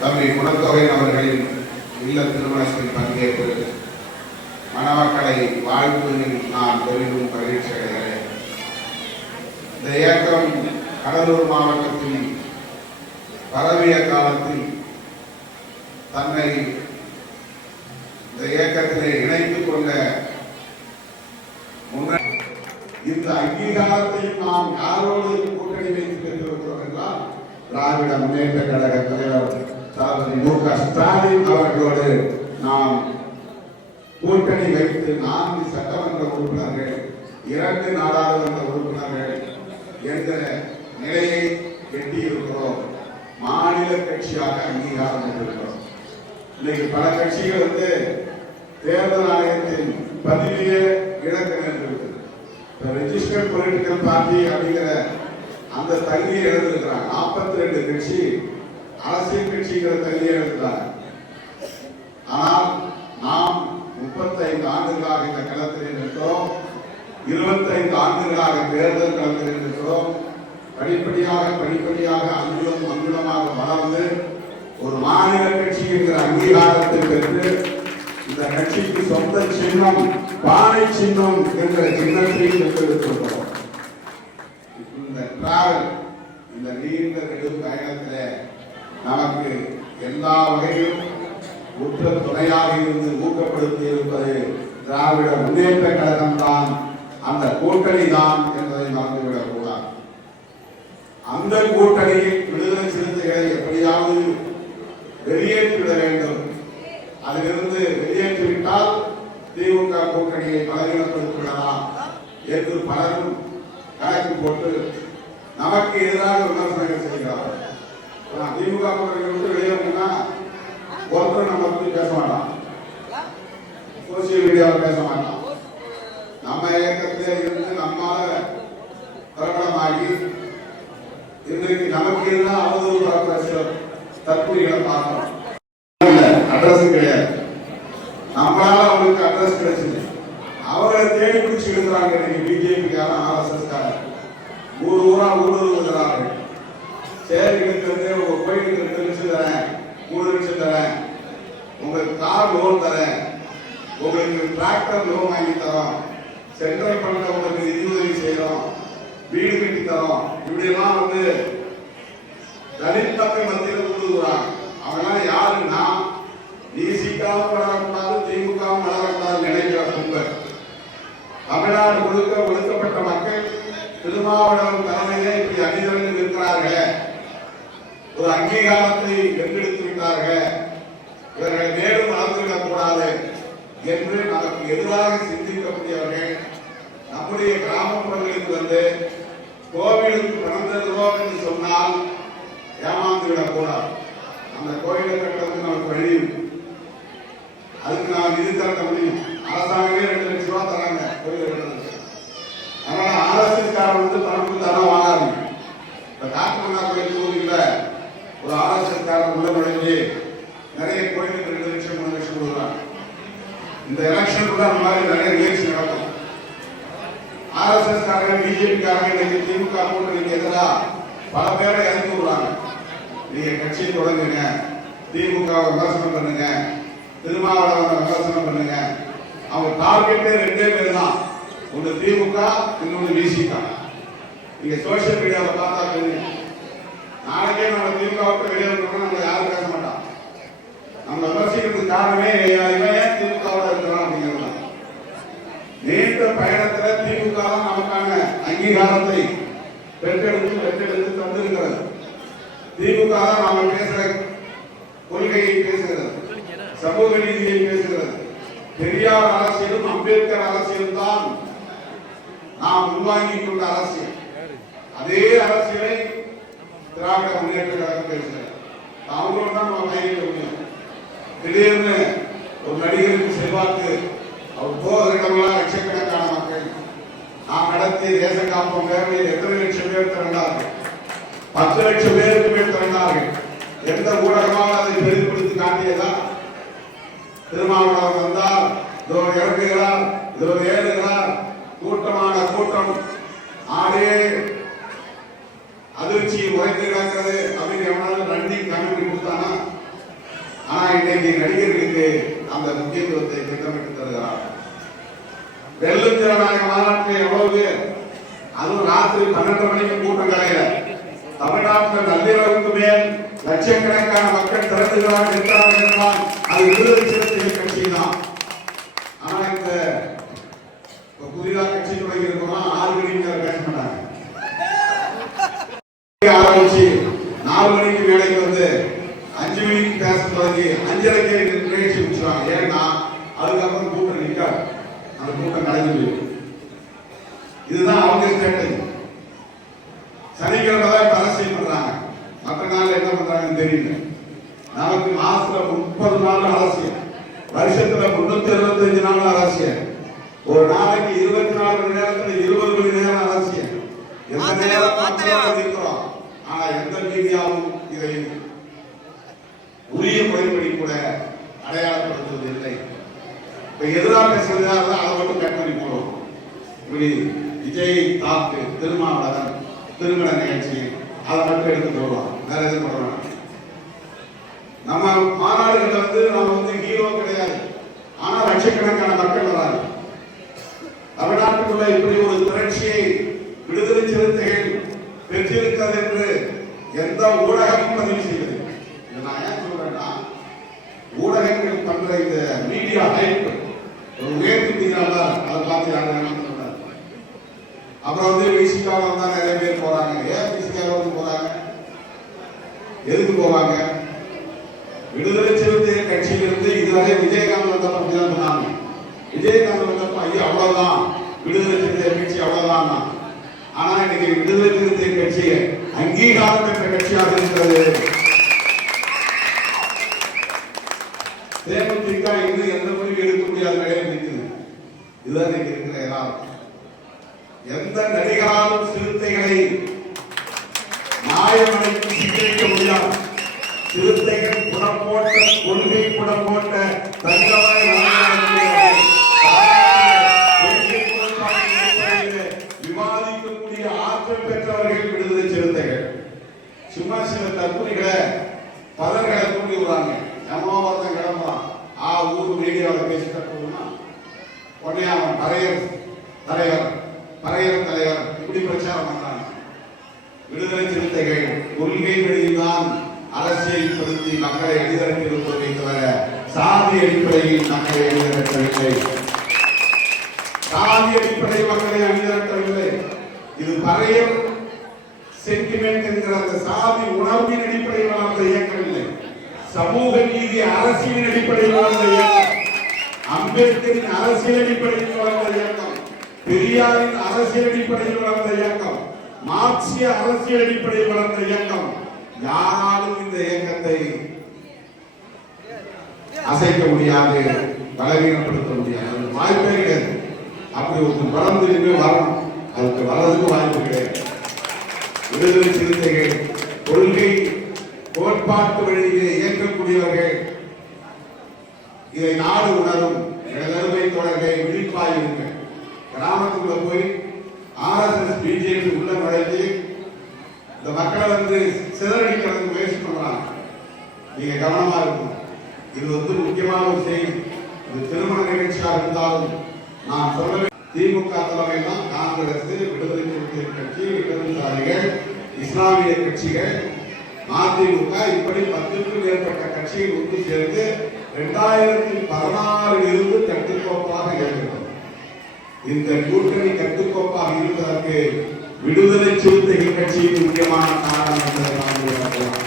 தம்பி குணத்தொகை அவர்களின் இல்ல திருமணத்தில் பங்கேற்று மணமக்களை வாழ்த்துவதில் நான் பெரிதும் மகிழ்ச்சி அடைகிறேன். இந்த இயக்கம் கடலூர் மாவட்டத்தில் பரவிய காலத்தில் தன்னை இந்த இயக்கத்திலே இணைத்துக் கொண்ட முன்ன இந்த அங்கீகாரத்தையும் நாம் யாரோடு கூட்டணி வைத்து பெற்றிருக்கிறோம் என்றால் திராவிட முன்னேற்ற கழக தலைவர் தளபதி மு க ஸ்டாலின் அவர்களோடு நாம் கூட்டணி வைத்து நான்கு சட்டமன்ற உறுப்பினர்கள் இரண்டு நாடாளுமன்ற உறுப்பினர்கள் என்ற நிலையை எட்டியிருக்கிறோம். மாநில கட்சியாக அங்கீகாரம் பெற்றிருக்கிறோம். இன்னைக்கு பல கட்சிகள் வந்து தேர்தல் ஆணையத்தின் பதிவையே இழக்க நேர்ந்திருக்குது ரெஜிஸ்டர்ட் பொலிட்டிக்கல் பார்ட்டி அப்படிங்கிற அந்த தகுதியை எழுந்திருக்கிறாங்க நாற்பத்தி ரெண்டு கட்சி அரசியல் கட்சிங்கிற தனியே இருந்தார் ஆனால் நாம் முப்பத்தைந்து ஆண்டுகளாக இந்த களத்தில் இருக்கிறோம் இருபத்தைந்து ஆண்டுகளாக தேர்தல் களத்தில் இருக்கிறோம் படிப்படியாக படிப்படியாக அங்குலம் அங்குலமாக வளர்ந்து ஒரு மாநில கட்சி என்கிற அங்கீகாரத்தை பெற்று இந்த கட்சிக்கு சொந்த சின்னம் பானை சின்னம் என்கிற சின்னத்தையும் பெற்றிருக்கிறோம் இந்த டிராவல் இந்த நீண்ட நெடும் நமக்கு எல்லா வகையிலும் உற்ற துணையாக இருந்து ஊக்கப்படுத்தி இருப்பது திராவிட முன்னேற்ற கழகம் தான் அந்த கூட்டணி தான் என்பதை மறந்துவிடக் கூடாது. அந்த கூட்டணியில் விடுதலை சிறுத்தைகளை எப்படியாவது வெளியேற்றிவிட வேண்டும். அதிலிருந்து வெளியேற்றிவிட்டால் திமுக கூட்டணியை பலவீனப்படுத்தி விடலாம் என்று பலரும் கணக்கு போட்டு நமக்கு எதிராக விமர்சனங்கள் செய்கிறார்கள். திமுக கூட்டணியை விட்டு வெளியே போனா ஒருத்தர் நம்ம பற்றி பேச மாட்டான். சோசியல் மீடியாவில் பேச மாட்டான். நம்ம இயக்கத்திலே இருந்து நம்மால பிரபலமாகி இன்றைக்கு நமக்கு எதிராக அவதூறு பரப்புற தற்போது தற்கொலைகளை பார்க்கிறோம் அட்ரஸ் கிடையாது நம்மளால அவங்களுக்கு அட்ரஸ் கிடைச்சது அவரை தேடி பிடிச்சு எழுதுறாங்க இன்னைக்கு பிஜேபி காரன் ஆர்எஸ்எஸ் காரன் ஊர் ஊரா ஊடுருவுகிறார்கள் சரி இருக்கிறது உங்க கோயிலுக்கு ரெண்டு லட்சம் தரேன் மூணு லட்சம் தரேன் உங்களுக்கு கார் லோன் தரேன். உங்களுக்கு டிராக்டர் லோன் வாங்கி தரோம். சென்ட்ரல் ஃபண்ட்ல உங்களுக்கு நிதியுதவி செய்யறோம் வீடு கட்டி தரோம். இப்படி எல்லாம் வந்து தலித் மக்கள் மத்தியில் ஊடுருவாங்க அவங்கெல்லாம் யாருன்னா டிசிக்காவும் வளரக்கூடாது திமுகவும் வளரக்கூடாது நினைக்கிற கும்பல். தமிழ்நாடு முழுக்க ஒடுக்கப்பட்ட மக்கள் திருமாவளவன் தலைமையிலே இப்படி அணிதலில் இருக்கிறார்கள் ஒரு அங்கீகாரத்தை வென்றெடுத்து விட்டார்கள். இவர்கள் மேலும் வளர்த்துவிடக் கூடாது என்று நமக்கு எதிராக சிந்திக்கக்கூடியவர்கள் நம்முடைய கிராமப்புறங்களுக்கு வந்து கோவிலுக்கு பணம் தருவோம் என்று சொன்னால் ஏமாந்து விடக்கூடாது அந்த கோயிலை கட்டுறதுக்கு நமக்கு வழி அதுக்கு நாம் நிதி திரட்ட முடியும். அரசாங்கமே ரெண்டு லட்சம் ரூபா தராங்க கோயில் கட்டுறதுக்கு. அதனால ஆர்எஸ்எஸ் வந்து பணம் கொடுத்தாலும் வாங்காதீங்க இப்ப காட்டுமன்னா கோயில் தொகுதியில ஒரு ஆர்எஸ்எஸ் உள்ள நுழைஞ்சு நிறைய கோயிலுக்கு ரெண்டு லட்சம் மூணு லட்சம் கொடுக்குறாங்க இந்த எலெக்ஷன் கூட அந்த மாதிரி நிறைய நிகழ்ச்சி நடக்கும். ஆர்எஸ்எஸ் காரங்க பிஜேபி காரங்க இன்னைக்கு திமுக கூட்டணிக்கு எதிராக பல பேரை இறந்து விடுறாங்க நீங்க கட்சியை தொடங்குங்க. திமுக விமர்சனம் பண்ணுங்க. திருமாவளவன் விமர்சனம் பண்ணுங்க. அவங்க டார்கெட்டே ரெண்டே பேர் தான். ஒன்று திமுக இன்னொன்று விசிக நீங்க சோசியல் மீடியாவை பார்த்தா தெரியும். நாளைக்கே நம்ம திமுக விட்டு வெளியே நம்ம யாரும் பேச நம்ம விமர்சிக்கிறதுக்கு காரணமே இவன் ஏன் திமுகவோட இருக்கிறான் அப்படிங்கிறது நீண்ட பயணத்துல திமுக தான் நமக்கான அங்கீகாரத்தை பெற்றெடுத்து பெற்றெடுத்து தந்திருக்கிறது. திமுக தான் நாம பேசுற கொள்கையை பேசுகிறது. சமூக நீதியை பேசுகிறது. பெரியார் அரசியலும் அம்பேத்கர் அரசியலும் தான் நாம் உள்வாங்கிக் கொண்ட அரசியல். அதே அரசியலை திராவிட முன்னேற்ற கழகம் பேசுகிறது. அவங்களோட தான் நம்ம பயணிக்க முடியும். திடீர்னு ஒரு நடிகருக்கு செல்வாக்கு அவர் போகிற லட்சக்கணக்கான மக்கள். நாம் நடத்தி தேச காப்போம் பேரணியில் எத்தனை லட்சம் பேர் திரண்டார்கள்? பத்து லட்சம் பேருக்கு மேல் திரண்டார்கள். எந்த ஊடகமாக அதை பெரிதுபடுத்தி காட்டியதா? திருமாவளவன் வந்தார் இதோ இறங்குகிறார் இதோ ஏறுகிறார். கூட்டமான கூட்டம் ஆடே அதிர்ச்சி உரைந்து கிடக்கிறது. அப்படின்னு எவனாலும் ரன்னிங் கமெண்ட் கொடுத்தானா? இன்றைக்கு நடிகர்களுக்கு அந்த முக்கியத்துவத்தை திட்டமிட்டு தருகிறார். வெள்ளம் ஜனநாயக மாநாட்டில் எவ்வளவு பேர்? அதுவும் ராத்திரி பன்னெண்டு மணிக்கு கூட்டம் கலையில தமிழ்நாட்டில் நள்ளிரவுக்கு மேல் லட்சக்கணக்கான மக்கள் திறந்துகிறார்கள் என்றார்கள் என்றால் அது விடுதலை சிறுத்தைகள் கட்சி தான் ஆனா இந்த இப்ப புதிதாக கட்சி தொடங்கி இருக்கோம்னா ஆறு மணிக்கு மேல பேச மாட்டாங்க ஆரம்பிச்சு நாலு மணிக்கு வேலைக்கு வந்து அஞ்சு மணிக்கு பேச தொடங்கி அஞ்சரைக்கு நிகழ்ச்சி முடிச்சுவாங்க ஏன்னா அதுக்கப்புறம் கூட்டம் நிற்காது அந்த கூட்டம் கலைஞ்சு போயிடும் ஸ்ட்ராட்டஜி சனிக்கிழமை தான் இப்ப அரசியல் பண்றாங்க. மற்ற நாள்ல என்ன பண்றாங்கன்னு தெரியல. நமக்கு மாசத்துல முப்பது நாள் அரசியல். வருஷத்துல முன்னூத்தி அறுபத்தஞ்சு நாள் அரசியல். ஒரு நாளைக்கு இருபத்தி நாலு மணி நேரத்துல இருபது மணி நேரம் அரசியல். எந்த நேரம் இருக்கிறோம் ஆனா எந்த மீடியாவும் இதை உரிய முறைப்படி கூட அடையாளப்படுத்துவது இல்லை இப்ப எதிராக பேசுறதா இருந்தா அதை மட்டும் கட் பண்ணி போடுவோம் இப்படி விஜய் தாக்கு திருமாவளவன் திருமண நிகழ்ச்சி அதை மட்டும் எடுத்து போடுவோம் வேற எதுவும் போட நம்ம மாநாடுகள்ல வந்து நம்ம வந்து ஹீரோ கிடையாது. ஆனா லட்சக்கணக்கான மக்கள் வராங்க. தமிழ்நாட்டுக்குள்ள இப்படி ஒரு திரட்சியை விடுதலை சிறுத்தைகள் பெற்றிருக்கிறது என்று எந்த ஊடகமும் பதிவு செய்தது இதை நான் ஏன் சொல்றேன்னா ஊடகங்கள் பண்ற இந்த மீடியா ஹைப் ஒரு உயர்த்தி மீடியால அதை பார்த்து அப்புறம் வந்து விசிகாவில் வந்தா நிறைய பேர் போறாங்க. ஏன் விசிகாவில் வந்து போறாங்க? எதுக்கு போவாங்க? விடுதலை சிறுத்தைகள் கட்சியிலிருந்து இதுவரை விஜயகாந்த் வந்தப்ப அப்படிதான் சொன்னாங்க. விஜயகாந்த் வந்தப்ப ஐயோ அவ்வளவுதான். விடுதலை சிறுத்தை கட்சி அவ்வளவுதான் ஆனா இன்னைக்கு விடுதலை சிறுத்தை கட்சி அங்கீகாரம் பெற்ற கட்சியாக இருக்கிறது. தேமுதிக இன்னும் எந்த முடிவு எடுக்க முடியாத நிலையில் நிற்குது. இதுதான் இன்னைக்கு இருக்கிற யதார்த்தம் எந்த நடிகராலும் சிறுத்தைகளை நியாயமடைத்து சித்தரிக்க முடியாது சிறுத்தைகள் புடம் போட்ட கொள்கை புடம் போட்ட தங்கமாய் விவாதிக்கக்கூடிய ஆற்றல் பெற்றவர்கள் விடுதலை சிறுத்தைகள். சும்மா சில தற்கொலைகளை பதர்களை தூண்டி விடுறாங்க. எம்மோ ஒருத்தன் கிளம்புறான். ஆ ஊர் மீடியாவில் பேசிட்டு போகுமா உடனே அவன் பறையர் தலைவர். பறையர் தலைவர் இப்படி பிரச்சாரம் பண்ணாங்க விடுதலை சிறுத்தைகள் கொள்கை வழியில்தான் அரசியல் மக்களை அணிதிரட்டி தவிர சாதி அடிப்படையில் மக்களை அணிதிரட்டவில்லை சாதி அடிப்படையில் மக்களை அணிதிரட்டவில்லை இது பறையர் சென்டிமெண்ட் என்கிற அந்த சாதி உணர்வின் அடிப்படையில் வளர்ந்த இயக்கம் இல்லை சமூக நீதி அரசியலின் அடிப்படையில் வளர்ந்த இயக்கம் அம்பேத்கரின் அரசியல் அடிப்படையில் வளர்ந்த இயக்கம். பெரியாரின் அரசியல் அடிப்படையில் வளர்ந்த இயக்கம் மார்க்சிய அரசியல் அடிப்படையில் வளர்ந்த இயக்கம் யாராலும் இந்த இயக்கத்தை அசைக்க முடியாது பலவீனப்படுத்த முடியாது. அது வாய்ப்பே கிடையாது. அப்படி ஒரு வளர்ந்து நின்று வரணும். அதுக்கு வர்றதுக்கு வாய்ப்பு கிடையாது. விடுதலை சிறுத்தைகள் கொள்கை கோட்பாட்டு வழியிலே இயக்கக்கூடியவர்கள் இதை நாடு உணரும். எனதருமை தொடர்பை விழிப்பாயிருங்கள். கிராமத்துக்குள்ள போய் ஆர்எஸ்எஸ் பிஜேபி உள்ள நுழைஞ்சு இந்த மக்களை வந்து சிதறடிக்கிறதுக்கு முயற்சி பண்ணலாம் நீங்க கவனமா இருக்கணும். இது வந்து முக்கியமான ஒரு செய்தி. இது திருமண நிகழ்ச்சியாக இருந்தாலும் நான் சொல்ல திமுக தலைமையில் காங்கிரஸ் விடுதலை சிறுத்தைகள் கட்சி இடதுசாரிகள் இஸ்லாமிய கட்சிகள் மதிமுக இப்படி பத்துக்கும் மேற்பட்ட கட்சிகள் ஒன்று சேர்ந்து இரண்டாயிரத்தி பதினாறு இந்த கூட்டணி கட்டுக்கோப்பாக இருப்பதற்கு விடுதலை சிறுத்தைகள் கட்சியின் முக்கியமான காரணம் என்பதை நாம்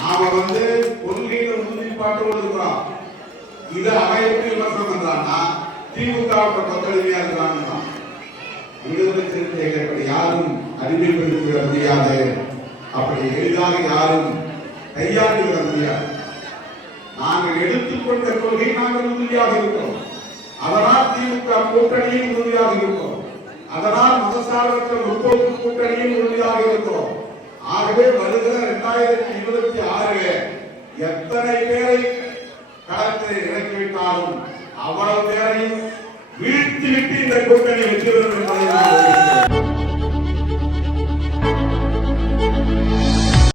நாம வந்து கொள்கையில உறுதிப்பாட்டோடு இருக்கிறோம் இது அவன் எப்படி விமர்சனம் பண்றான்னா திமுக கொத்தடிமையா இருக்கிறாங்க விடுதலை சிறுத்தைகள் அப்படி யாரும் அறிமுகப்படுத்தி விட முடியாது. அப்படி எளிதாக யாரும் கையாண்டு விட முடியாது. நாங்கள் எடுத்துக்கொண்ட கொள்கை நாங்கள் உறுதியாக இருக்கிறோம் அதனால் திமுக கூட்டணியில் உறுதியாக இருக்கும் அதனால் மதசார்பற்ற முற்போக்கு கூட்டணியில் உறுதியாக இருக்கும் ஆகவே வருகிற இரண்டாயிரத்தி இருபத்தி ஆறு எத்தனை பேரை களத்தில் இறக்கிவிட்டாலும் அவ்வளவு பேரையும் வீழ்த்திவிட்டு இந்த கூட்டணி வெற்றி பெறும் என்பதை நான் அறிவிக்கிறேன்.